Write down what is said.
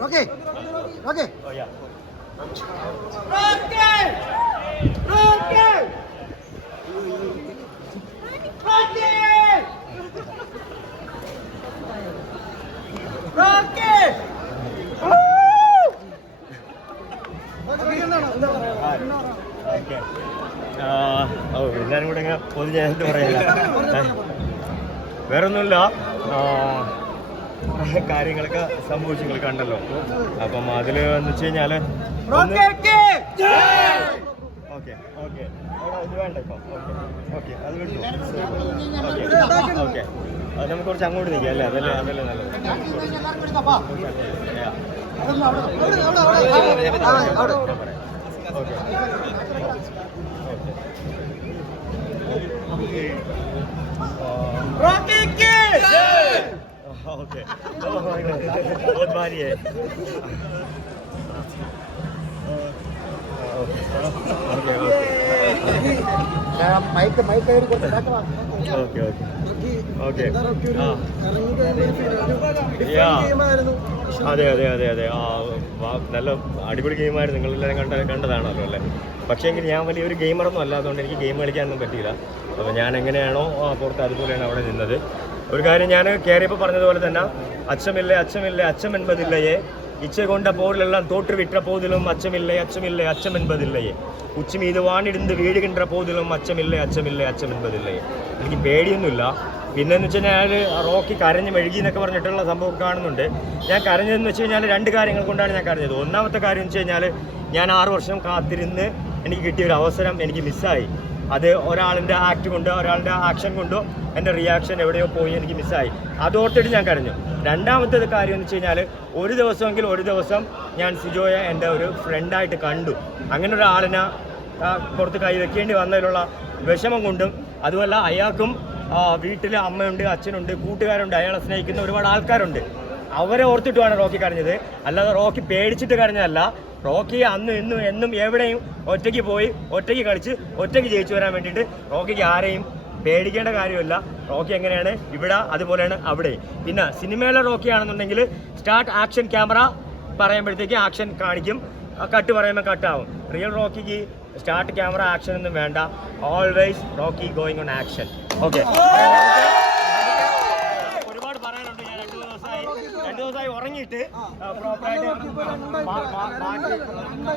Rocky! Rocky! Oh, yeah. Rocky! Rocky! Rocky! Rocky! എല്ലാരും കൂടെ പൊതുജനത്തിൽ പറയല്ല വേറൊന്നുമില്ല കാര്യങ്ങളൊക്കെ സംഭവിച്ചു നിങ്ങൾ കണ്ടല്ലോ. അപ്പം അതിൽ എന്ന് വെച്ച് കഴിഞ്ഞാൽ ഓക്കെ ഓക്കെ ഇത് വേണ്ട ഇപ്പം. ഓക്കെ ഓക്കെ അത് വിട്ടു. ഓക്കെ ഓക്കെ അത് നമുക്ക് കുറച്ച് അങ്ങോട്ട് നിൽക്കാം അല്ലേ? അതല്ലേ അതല്ലേ നല്ലത്. ഓക്കെ ओके ഓക്കെ ഭാര്യയെ മൈക്ക് മൈക്ക് ഓക്കെ ഓക്കെ അതെ അതെ അതെ അതെ. ആ നല്ല അടിപൊളി ഗെയിമായിരുന്നു നിങ്ങളെല്ലാം കണ്ട കണ്ടതാണല്ലോ അല്ലേ? പക്ഷേ എങ്കിൽ ഞാൻ വലിയൊരു ഗെയിമറൊന്നും അല്ലാത്തതുകൊണ്ട് എനിക്ക് ഗെയിം കളിക്കാനൊന്നും പറ്റിയില്ല. അപ്പോൾ ഞാൻ എങ്ങനെയാണോ പുറത്ത് അതുപോലെയാണ് അവിടെ നിന്നത്. ഒരു കാര്യം ഞാൻ കയറിയപ്പോൾ പറഞ്ഞതുപോലെ തന്നെ അച്ഛമില്ലേ അച്ഛമില്ലേ അച്ഛം എൺപതില്ലയെ ഇച്ച കൊണ്ട പോലെല്ലാം തോറ്റു വിട്ട പോതിലും അച്ഛമില്ലേ അച്ഛമില്ലേ അച്ഛം എൺപതില്ലയെ ഉച്ചമീത് വാണിടുന്ന് വീടുകിണ്ട പോതിലും അച്ഛമില്ലേ അച്ഛമില്ലേ അച്ഛം എൺപതില്ലയെ എനിക്ക് പേടിയൊന്നുമില്ല. പിന്നെന്ന് വെച്ച് കഴിഞ്ഞാൽ റോക്കി കരഞ്ഞ് മെഴുകി എന്നൊക്കെ പറഞ്ഞിട്ടുള്ള സംഭവം കാണുന്നുണ്ട്. ഞാൻ കരഞ്ഞതെന്ന് വെച്ച് കഴിഞ്ഞാൽ രണ്ട് കാര്യങ്ങൾ കൊണ്ടാണ് ഞാൻ കരഞ്ഞത്. ഒന്നാമത്തെ കാര്യം എന്ന് വെച്ച് കഴിഞ്ഞാൽ ഞാൻ ആറ് വർഷം കാത്തിരുന്ന് എനിക്ക് കിട്ടിയ ഒരു അവസരം എനിക്ക് മിസ്സായി. അത് ഒരാളിന്റെ ആക്ട് കൊണ്ടോ ഒരാളുടെ ആക്ഷൻ കൊണ്ടോ എന്റെ റിയാക്ഷൻ എവിടെയോ പോയി എനിക്ക് മിസ്സായി അതോർത്തിട്ട് ഞാൻ കരഞ്ഞു. രണ്ടാമത്തെ കാര്യം എന്ന് വെച്ച് കഴിഞ്ഞാൽ ഒരു ദിവസമെങ്കിൽ ഒരു ദിവസം ഞാൻ സിജോയെ എന്റെ ഒരു ഫ്രണ്ടായിട്ട് കണ്ടു. അങ്ങനെ ഒരാളിനെ പുറത്ത് കൈ വെക്കേണ്ടി വന്നതിലുള്ള വിഷമം കൊണ്ടും അതുമല്ല അയാൾക്കും വീട്ടിൽ അമ്മയുണ്ട് അച്ഛനുണ്ട് കൂട്ടുകാരുണ്ട് അയാളെ സ്നേഹിക്കുന്ന ഒരുപാട് ആൾക്കാരുണ്ട്. അവരെ ഓർത്തിട്ടുമാണ് റോക്കി കരഞ്ഞത്. അല്ലാതെ റോക്കി പേടിച്ചിട്ട് കരഞ്ഞതല്ല. റോക്കി അന്ന് ഇന്നും എന്നും എവിടെയും ഒറ്റയ്ക്ക് പോയി ഒറ്റയ്ക്ക് കളിച്ച് ഒറ്റയ്ക്ക് ജയിച്ചു വരാൻ വേണ്ടിയിട്ട് റോക്കിക്ക് ആരെയും പേടിക്കേണ്ട കാര്യമില്ല. റോക്കി എങ്ങനെയാണ്? ഇവിടെ അതുപോലെയാണ് അവിടെ. പിന്നെ സിനിമയിലെ റോക്കി ആണെന്നുണ്ടെങ്കിൽ സ്റ്റാർട്ട് ആക്ഷൻ ക്യാമറ പറയുമ്പോഴത്തേക്ക് ആക്ഷൻ കാണിക്കും. കട്ട് പറയുമ്പോൾ കട്ടാവും റിയൽ റോക്കിക്ക് സ്റ്റാർട്ട് ക്യാമറ ആക്ഷൻ ഒന്നും വേണ്ട. Always Rocky going on action okay ഒരുപാട് പറയാനുണ്ട് ഞാൻ രണ്ടു ദിവസമായി രണ്ടു ദിവസമായി ഉറങ്ങിയിട്ട് പ്രോപ്പറായിട്ട്